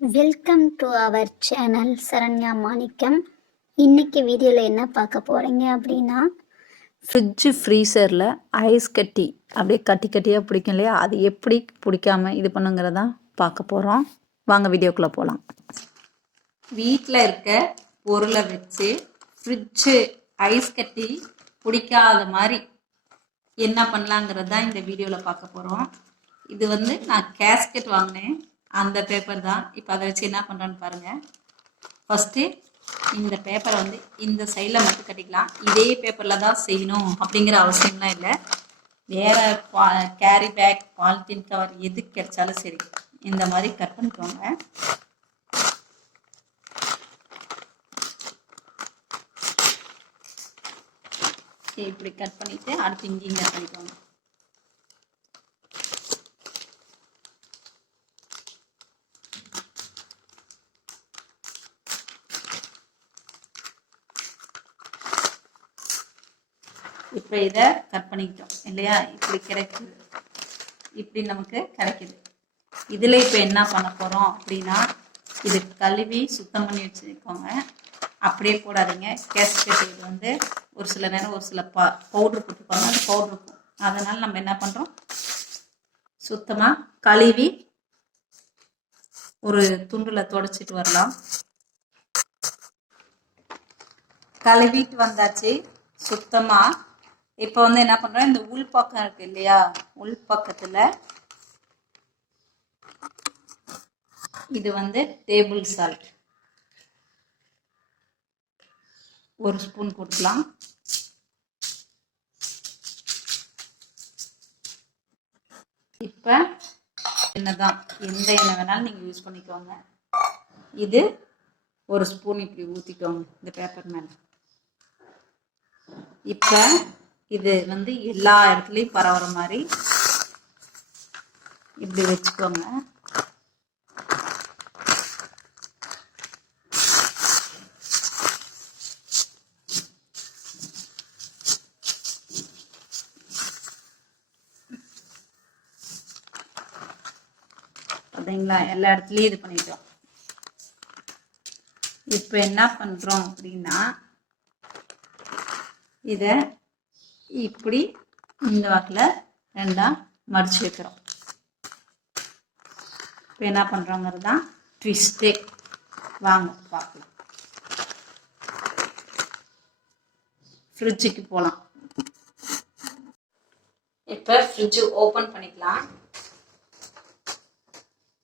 Welcome to our channel Saranya Manickam இன்னைக்கு வீடியோவில் என்ன பார்க்க போகிறீங்க அப்படின்னா ஃப்ரிட்ஜு ஃப்ரீசரில் ஐஸ் கட்டி அப்படியே கட்டி கட்டியாக பிடிக்கும் இல்லையா? அது எப்படி பிடிக்காம இது பண்ணுங்கிறதா பார்க்க போகிறோம் வாங்க வீடியோக்குள்ளே போகலாம் வீட்டில் இருக்க பொருளை வச்சு ஃப்ரிட்ஜு ஐஸ் கட்டி பிடிக்காத மாதிரி என்ன பண்ணலாங்கிறது தான் இந்த வீடியோவில் பார்க்க போகிறோம் இது வந்து நான் கேஸ்கெட் வாங்கினேன். அந்த பேப்பர் தான். இப்போ அதை வச்சு என்ன பண்ணுறேன்னு பாருங்கள் ஃபஸ்ட்டு இந்த பேப்பரை வந்து இந்த சைடில் மட்டும் கட்டிக்கலாம். இதே பேப்பரில் தான் செய்யணும் அப்படிங்கிற அவசியம்லாம் இல்லை. வேறு பா கேரி பேக் பாலித்தீன் கவர் எது கிடைச்சாலும் சரி. இந்த மாதிரி கட் பண்ணிக்கோங்க. இப்படி கட் பண்ணிவிட்டு அடுத்து இங்கேயும் கட் பண்ணிக்கோங்க. இப்போ இதை கட் பண்ணிக்கிட்டோம் இல்லையா? இப்படி கிடைக்குது. இப்படி நமக்கு கிடைக்குது. இதில் இப்போ என்ன பண்ண போகிறோம் அப்படின்னா இது கழுவி சுத்தம் பண்ணி வச்சுக்கோங்க அப்படியே போடாதீங்க. கேஸ்கெட் இது வந்து ஒரு சில நேரம் ஒரு சில ப பவுட்ரு போட்டுருப்பாங்க அந்த பவுட்ரு இருக்கும். அதனால் நம்ம என்ன பண்ணுறோம் சுத்தமாக கழுவி ஒரு துண்டில் தொடச்சிட்டு வரலாம். கழுவிட்டு வந்தாச்சு. சுத்தமாக இப்போ வந்து என்ன பண்ணுறேன் இந்த உள் பக்கம் இருக்கு இல்லையா? உள் பக்கத்தில் இது வந்து டேபிள் சால்ட் ஒரு ஸ்பூன் கொடுக்கலாம். இப்போ எண்ணெய் தான் எந்த எண்ணெய் வேணாலும் நீங்கள் யூஸ் பண்ணிக்கோங்க. இது ஒரு ஸ்பூன் இப்படி ஊற்றிக்கோங்க இந்த பேப்பர் மேலே. இப்போ இது வந்து எல்லா இடத்துலையும் பரவுற மாதிரி இப்படி வச்சுக்கோங்க. பார்த்தீங்களா எல்லா இடத்துலையும் இது பண்ணிட்டோம். இப்போ என்ன பண்ணுறோம் அப்படின்னா இதை இப்படி இந்த வாக்கில் ரெண்டாக மடிச்சு வைக்கிறோம். இப்போ என்ன பண்ணுறோங்கிறது தான் ட்விஸ்டே வாங்க பார்க்கலாம். ஃப்ரிட்ஜுக்கு போகலாம் இப்போ ஃப்ரிட்ஜு ஓப்பன் பண்ணிக்கலாம்.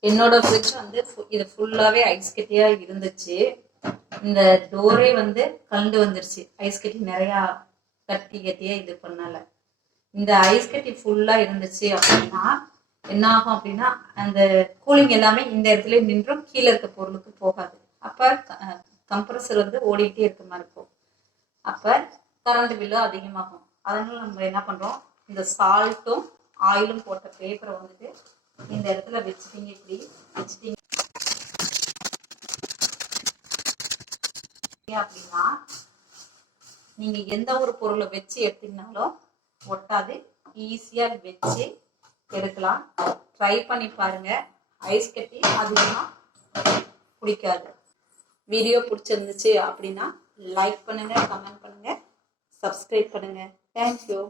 என்னோட ஃப்ரிட்ஜ் வந்து இது ஃபுல்லாகவே ஐஸ் கட்டியாக இருந்துச்சு. இந்த டோரே வந்து கலந்து வந்துருச்சு. ஐஸ் கட்டி நிறையா கட்டி கட்டியே இது பண்ணல. இந்த ஐஸ் கட்டி ஃபுல்லாக இருந்துச்சு அப்படின்னா என்ன ஆகும் அப்படின்னா அந்த கூலிங் எல்லாமே இந்த இடத்துல நின்றும் கீழே இருக்க பொருளுக்கு போகாது. அப்போ கம்ப்ரஸர் வந்து ஓடிக்கிட்டே இருக்க மாதிரி இருக்கும். அப்போ கரண்ட் பில்லும் அதிகமாகும். அதனால நம்ம என்ன பண்ணுறோம் இந்த சால்ட்டும் ஆயிலும் போட்ட பேப்பரை வந்துட்டு இந்த இடத்துல வச்சுட்டீங்க இப்படி வச்சுட்டீங்க அப்படின்னா நீங்க எந்த ஒரு பொருளை வச்சு எடுத்தீங்கனாலும் ஒட்டாது. ஈஸியா வச்சு எடுக்கலாம். ட்ரை பண்ணி பாருங்க. ஐஸ் கட்டி அதிகமா பிடிக்காது வீடியோ பிடிச்சிருந்துச்சு அப்படின்னா லைக் பண்ணுங்க கமெண்ட் பண்ணுங்க சப்ஸ்கிரைப் பண்ணுங்க. தேங்க்யூ